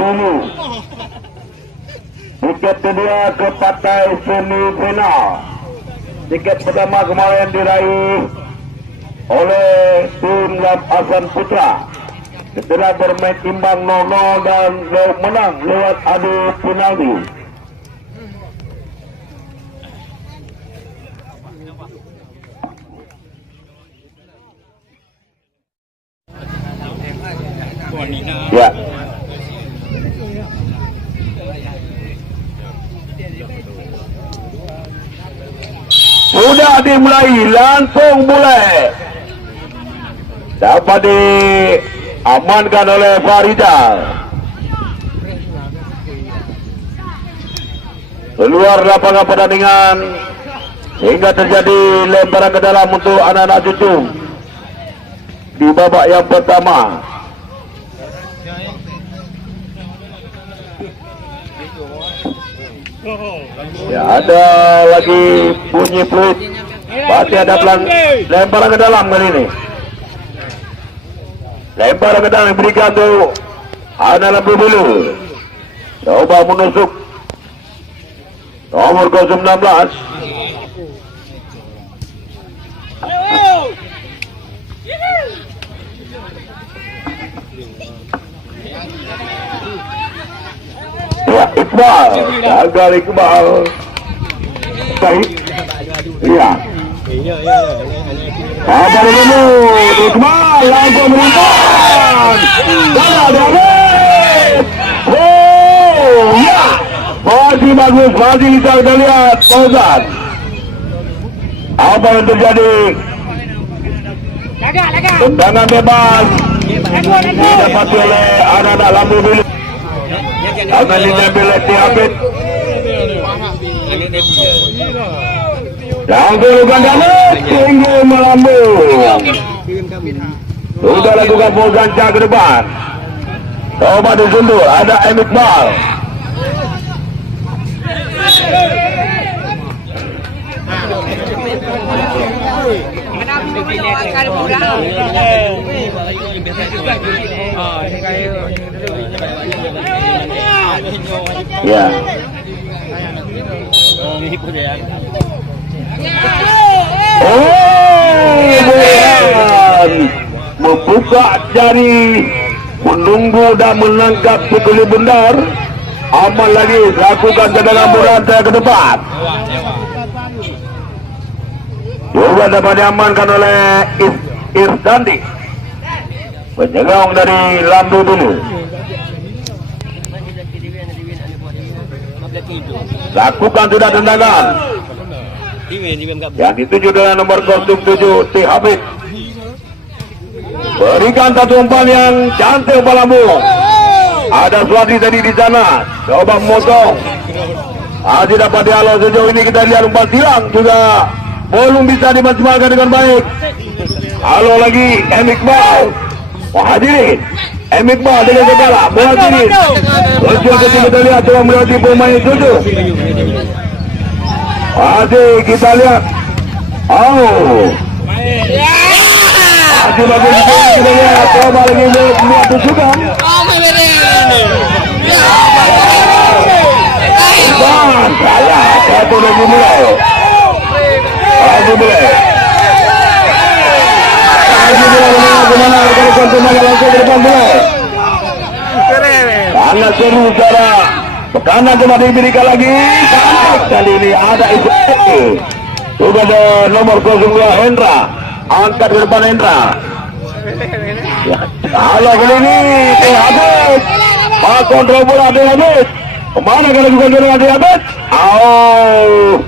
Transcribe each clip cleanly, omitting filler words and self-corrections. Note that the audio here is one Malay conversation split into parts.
dulu. Tiket kedua ke partai semifinal. Tiket pertama kemarin diraih oleh tim Lam Hasan Putra. Setelah bermain imbang 0-0 dan menang lewat adu penalti. Ya. Sudah dimulai, langsung mulai. Dapat diamankan oleh Faridal. Keluar lapangan pertandingan hingga terjadi lemparan ke dalam untuk anak-anak cucu di babak yang pertama. Ya, ada lagi bunyi fluid. Pasti ada lemparan ke dalam kali ini. Lemparan ke dalam diberikan untuk anak lampu biru. Coba menusuk nomor 016. Ya, Iqbal, gagal Iqbal. Baik. Iya. Apa dulu? Iqbal langsung merupakan. Oh, ya. Masih bagus, masih bisa kita lihat Fauzan. Apa yang terjadi? Tendangan bebas didapati oleh anak-anak lampu biru. Akan diambil oleh Tiabit. Langsung lukan dalam tinggi melambung. Sudah lakukan Fauzan ke depan. Coba disundur, ada Iqbal. Ya. Membuka jari, menunggu dan menangkap Putri Bundar. Aman lagi, lakukan tendangan berantai ke depan. Juga dapat diamankan oleh Irsandi, penyegang dari Lampu dulu. Lakukan sudah tendangan yang dituju dengan nomor 07 T. Habib. Berikan satu umpan yang cantik Pak Lampu. Ada Suwadi tadi di sana, coba memotong. Masih dapat dihalau sejauh ini. Kita lihat umpan silang juga belum bisa dimaksimalkan dengan baik. Halo lagi Iqbal. Hadirin, Iqbal dengan kepala Muhajirin. Berjuang ketika kita lihat coba melewati pemain 7. Masih kita lihat. Oh, masih bagus kita lihat. Coba lagi buat tusukan. Bang, salah. Satu lagi mulai. Lagi mulai. Bagaimana rekan-rekan tenaga langsung ke depan mulai. Sangat seru cara tekanan coba diberikan lagi. Kali ini ada Ismail. Juga ada nomor 02 Hendra. Angkat ke depan Hendra. Ya, kalau kali ini Habib. Pak kontrol bola Habib. Kemana kalau bukan dengan Habib? Oh,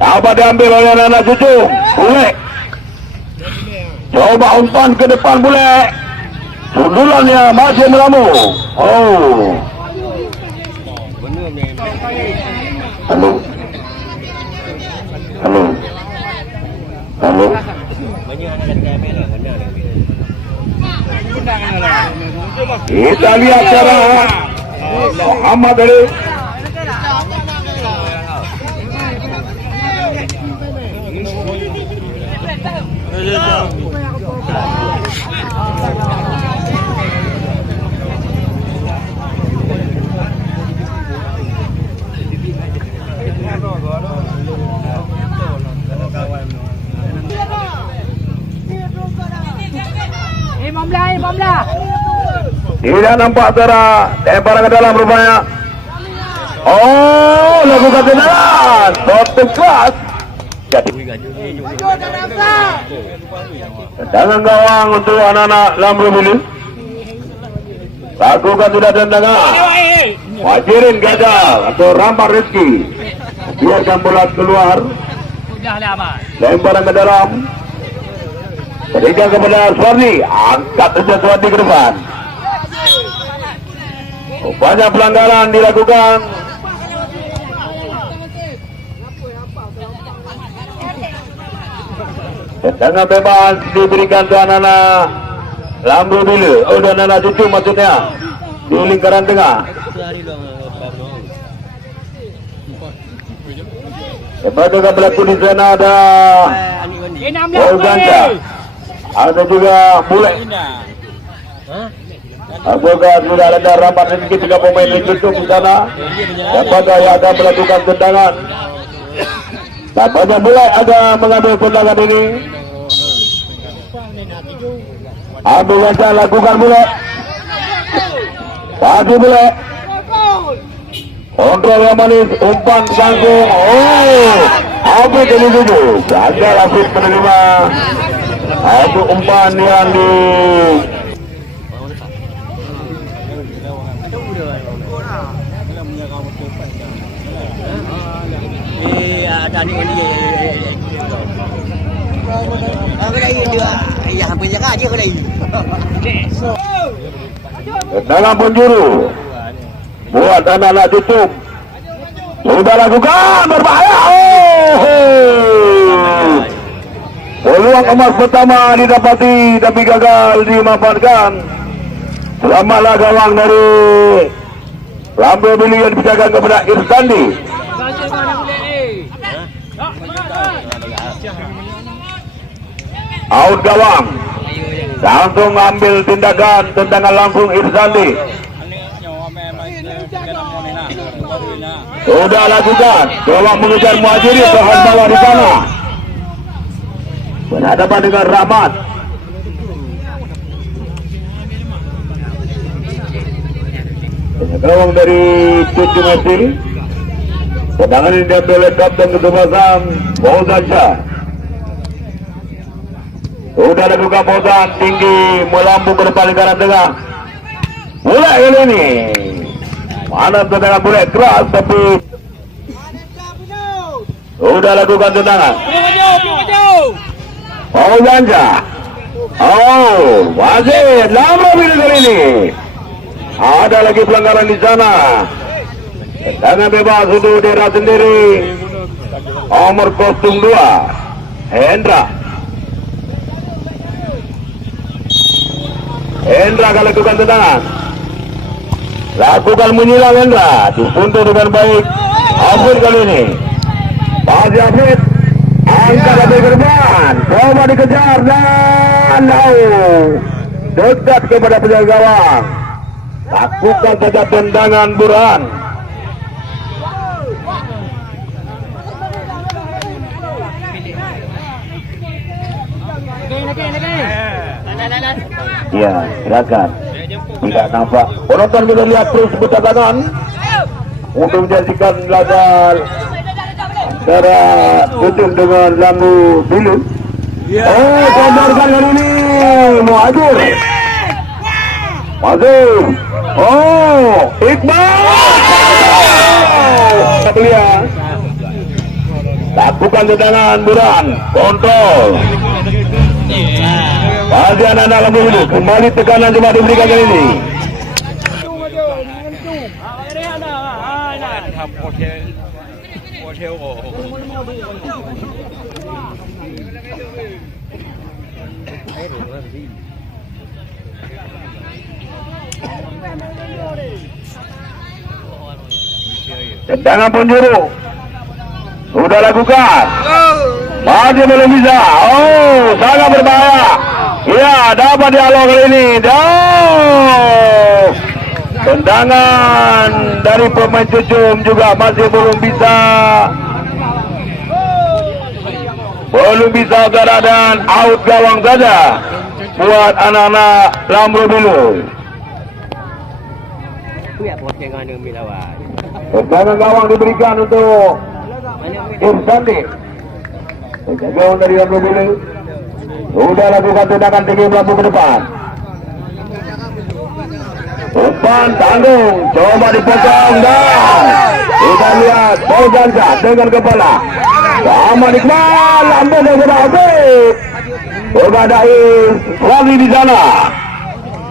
dapat diambil oleh anak cucu. Boleh. Coba umpan ke depan boleh. Sundulannya masih melambung. Oh. Halo. Halo. Halo. Kita lihat cara Muhammad Ali. Tidak nampak Tera. Lemparan ke dalam rupanya. Oh, lakukan tendangan. Shot tegas. Jadi tendangan gawang untuk anak-anak Lamru Bilu. Lakukan sudah tendangan. Wajirin Gajah atau Rampar Rizki. Biarkan bola keluar. Lemparan ke dalam. Berikan kepada Suwardi. Angkat saja Suwardi ke depan. Banyak pelanggaran dilakukan. Tendangan bebas diberikan ke anak-anak Lamru Bilu. Oh, dan anak cucu maksudnya. Di lingkaran tengah. Apakah berlaku di sana ada Ganja. Ada juga Bule. Apakah sudah ada rapat rezeki 3 pemain ditutup di sana? Apakah yang akan melakukan tendangan? Tampaknya Bule ada mengambil tendangan ini. Abu Ganja lakukan Bule. Pagi Bule. Kontrol yang manis, umpan sanggung. Oh, Abu ini dulu. Gagal Afif menerima Abu umpan yang di tendangan penjuru buat anak-anak tutup. Sudah lakukan berbahaya. Peluang emas pertama didapati tapi gagal dimanfaatkan. Selamatlah gawang dari Lamru Bilu yang dipecahkan kepada Irstandi. Out gawang. Langsung ambil tindakan tendangan langsung Irstandi. Sudah lakukan. Gawang mengejar Muhajirin bahan bawah di sana. Berhadapan dengan Rahmat. Gawang dari Cucu Mesil. Tendangan ini diambil oleh kapten kesebelasan Fauzan Shah. Sudah lakukan Fauzan tinggi melambung ke depan lingkaran tengah. Mulai kali ini. Mana tendangan boleh keras tapi sudah lakukan tendangan. Fauzan Shah. Oh, masih Lamru Bilu kali ini. Ada lagi pelanggaran di sana. Tendangan bebas untuk daerah sendiri. Nomor 02 Hendra. Hendra akan lakukan tendangan. Lakukan menyilang Hendra. Disuntuk dengan baik. Afid kali ini. Masih Afid. Angkat dari gerban. Coba dikejar dan dekat kepada penjaga gawang. Lakukan saja tendangan Burhan. Ya, silakan. Tidak nampak. Penonton kita lihat terus berdatangan untuk menjadikan laga antara tutup dengan Lamru Bilu. Oh, kondorkan kali ini Muhajir. Masuk. Oh, Iqbal. Belia. Lakukan tendangan Burhan. Kontrol. Masih anak-anak Lamru Bilu. Kembali tekanan cuma diberikan kali ini. Tendangan penjuru sudah lakukan, masih belum bisa. Oh, sangat berbahaya. Ya, dapat dialog kali ini. Tendangan dari pemain Cucum juga masih belum bisa. Belum bisa udara dan out gawang saja buat anak-anak Lamru Bilu. Tendangan gawang diberikan untuk Irsandi. Jauh dari yang berbeda. Sudah lakukan tendangan tinggi melambung ke depan. Umpan tanggung, coba dipotong dan kita lihat Fauzanza dengan kepala. Sama Iqbal, lambung dan sudah habis. Bergadai lagi di sana.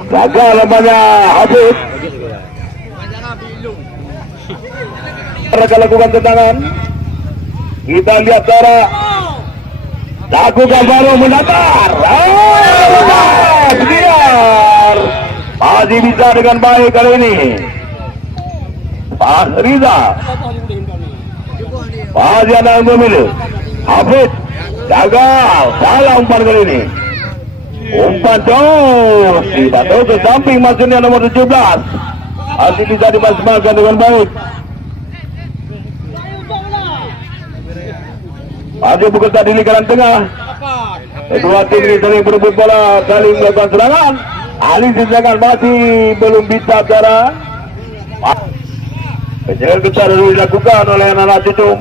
Gagal lambangnya habis. Mereka lakukan tendangan. Kita lihat cara lakukan baru mendatar. Biar masih bisa dengan baik kali ini. Pak Riza masih ada yang memilih. Hafid gagal, salah umpan kali ini. Umpan jauh tidak tahu ke samping maksudnya nomor 17. Masih bisa dimaksimalkan dengan baik. Masih bekerja di lingkaran tengah. Kedua tim ini saling berebut bola, saling melakukan serangan. Alih serangan masih belum bisa cara. Penjagaan besar dilakukan oleh anak-anak Citum.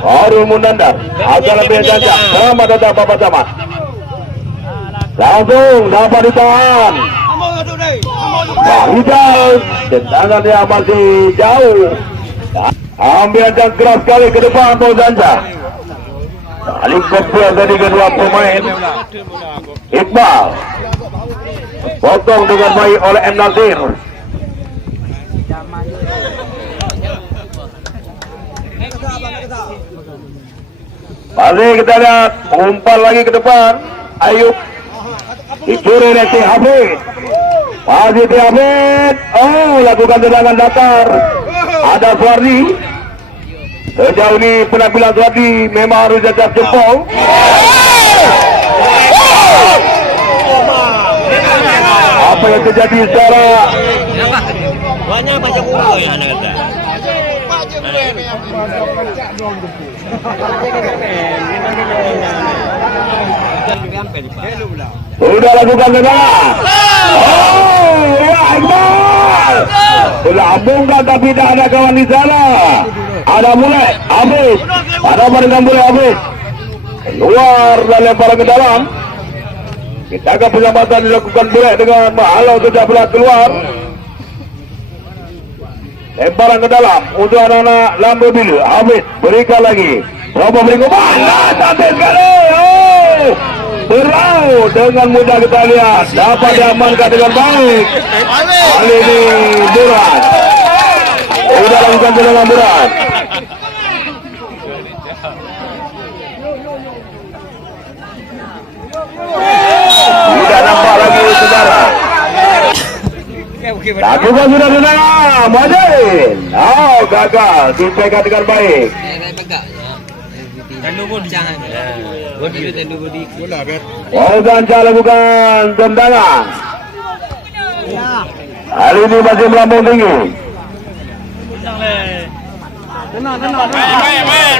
Harun Munandar akan lebih jajak. Selamat datang Bapak Camat. Langsung dapat ditahan. Hijau, tendangan yang masih jauh. Ambil dan keras sekali ke depan Fauzanza. Saling kepul dari kedua pemain. Iqbal potong dengan baik oleh M. Nasir. Masih kita lihat umpan lagi ke depan. Ayub dicuri oleh T. Hafid. Masih T. Hafid. Oh, lakukan tendangan datar. Ada Suardi. Sejauh ini penampilan Suardi memang harus jajak jempol. Apa yang terjadi secara banyak baca buku ya anak kata. Sudah lakukan tendangan. Oh, ya Iqbal. Lambungkan tapi tidak ada kawan di sana. Ada mulai habis. Ada dengan mulai habis. Keluar dan lemparan ke dalam. Kita akan penyelamatan dilakukan boleh dengan menghalau sejak bola keluar. Lemparan ke dalam untuk anak-anak Lambu Bilu. Habis berikan lagi. Coba beri umpan. Cantik sekali. Oh, berlaut dengan mudah kita lihat. Dapat diamankan dengan baik. Kali ini Buran. Sudah lakukan tendangan Buran. Tidak nampak lagi saudara. Lakukan sudah tendangan. Majin. Oh, gagal. Dipegang dengan baik. Fauzanza lakukan tendangan. Hari ini masih melambung tinggi.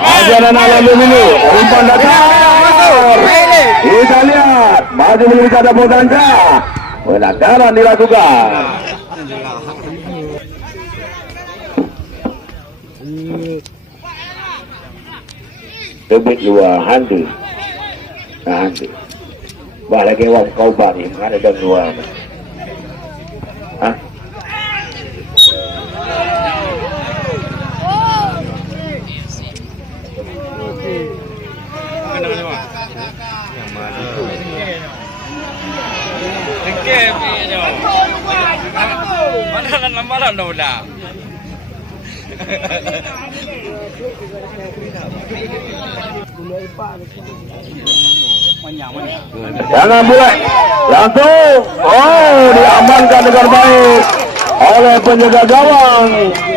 Ajaran alam dulu. Umpan datang. Kita lihat. Masih belum bisa ada Fauzanza. Pelanggaran dilakukan. Tebik luar handu. Handu. Bah lagi wang kau bari ada dan luar. Hah? Mana lambaran dah udah. Jangan mulai. Langsung. Oh, diamankan dengan baik oleh penjaga gawang.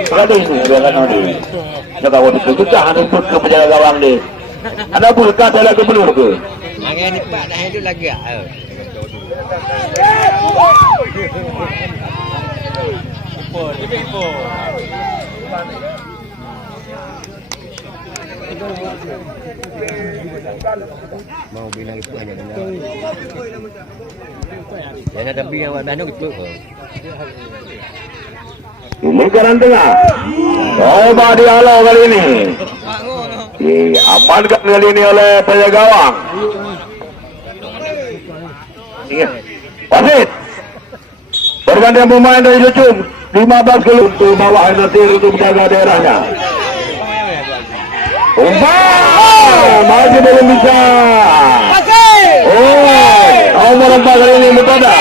Berada ini, biarkan ini. Jaga waktu kesusahan untuk ke penjaga gawang ni. Ada bulka ada lagi belur ke? Angin ni pak dah hidup lagi ah. Mau bilang itu hanya kena. Yang ada bilang awak dah nak ikut ke? Ini kanan tengah. Coba dihalau kali ini. Diamankan kali ini oleh penjaga gawang. Wasit. Pergantian pemain dari Lucum. 15 kilo untuk bawa Natir untuk menjaga daerahnya. Masih belum bisa. Nomor 4 kali ini Mutada.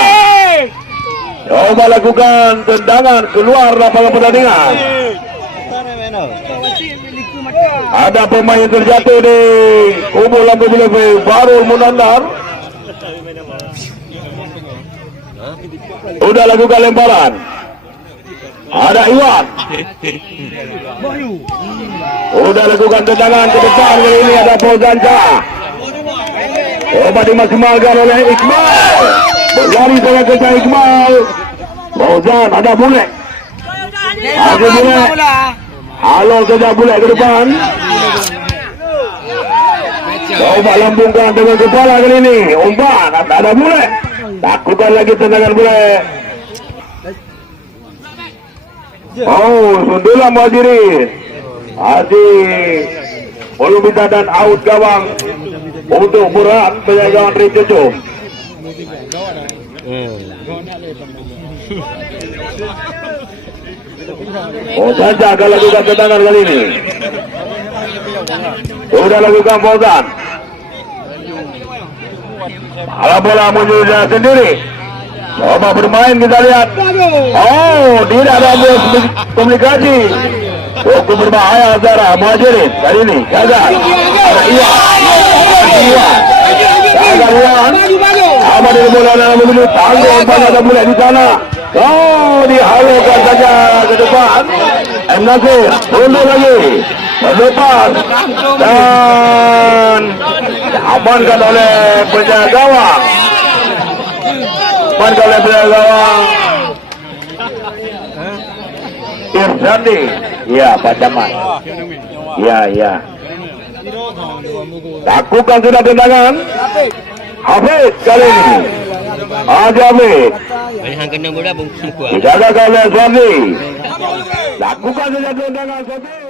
Coba lakukan tendangan keluar lapangan pertandingan. Ada pemain yang terjatuh di kubu lampu bilik Farul Munandar. Sudah lakukan lemparan. Ada Iwan. Sudah lakukan tendangan ke depan. Kali ini ada Fauzan Shah. Coba dimaksimalkan oleh Iqbal. Berlari sangat kencang Iqbal. Fauzan ada bule. Ada bule. Halo saja bule ke depan. Coba lambungkan dengan kepala kali ini. Umpan ada bule. Lakukan lagi tendangan bule. Sundulan Muhajirin. Masih belum bisa dan out gawang untuk Burhan penjaga gawang Ricucu. Saja akan lakukan tendangan kali ini. Sudah lakukan Fauzan. Bola muncul sendiri. Coba bermain kita lihat. Tidak ada komunikasi. Cukup berbahaya Zara Muhajirin kali ini gagal. Ada Iwan. Gagal Iwan. Apa dia bola dalam memilih tanggung banyak ada bola di sana. Dihalukan saja ke depan. M. Nasir mundur lagi berdepan dan diamankan oleh penjaga gawang. Diamankan oleh penjaga gawang Irsandi. Ya, Pak Camat. Ya. Lakukan sudah tendangan. Hafid kali ini. Hafid. Banyak kena bola bungkus kuat. Dijaga oleh Suami. Lakukan saja tendangan Suami.